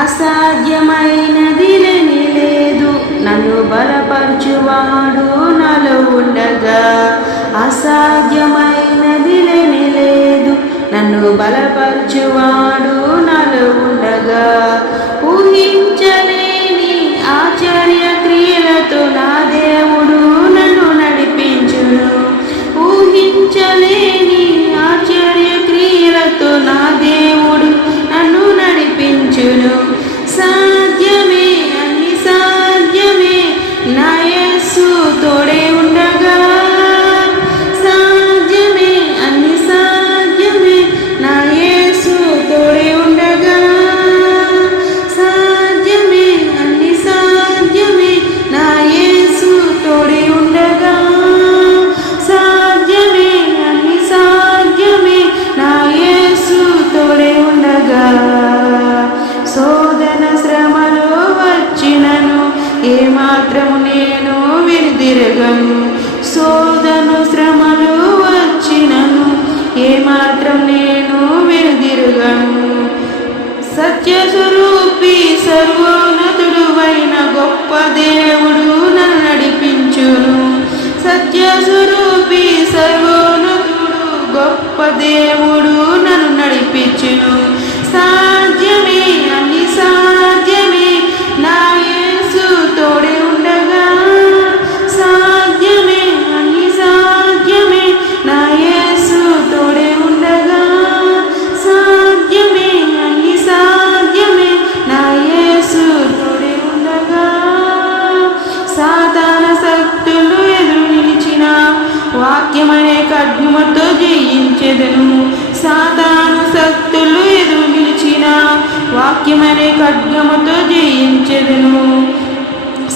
అసాధ్యమైనది లేదు నన్ను బలపరచువాడు నలో ఉండగా. అసాధ్యమైనదిలేని లేదు నన్ను బలపరచువాడు నలో ఉండగా. ఊహించలేని ఆచార్య క్రియ సత్యస్వరూపి సర్వోన్నతుడు అయిన గొప్ప దేవుడు నన్ను నడిపించును. సత్యస్వరూపి సర్వోన్నతుడు గొప్ప దేవుడు నన్ను నడిపించును. సా ఎదను సాతాను శక్తులు ఎదురు నిలిచిన వాక్యమనే ఖడ్గముతో జయించెదను.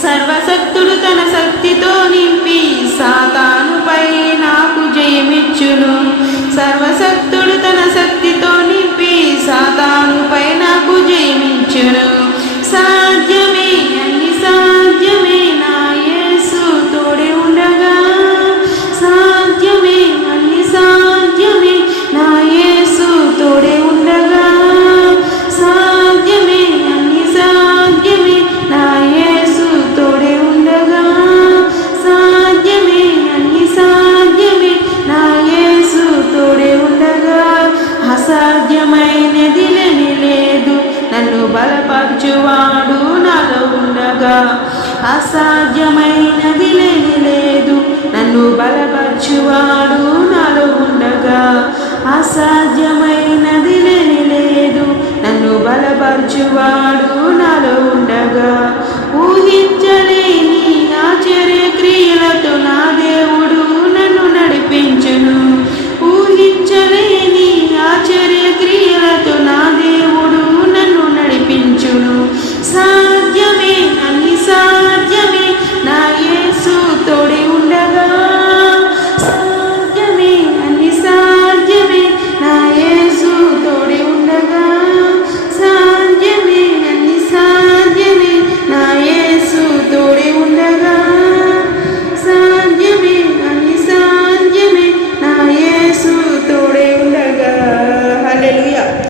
సర్వశక్తుడు తన బలపరచువాడు నాలో ఉండగా. అసాధ్యమైనది లేని లేదు. నన్ను బలపరచువాడు నా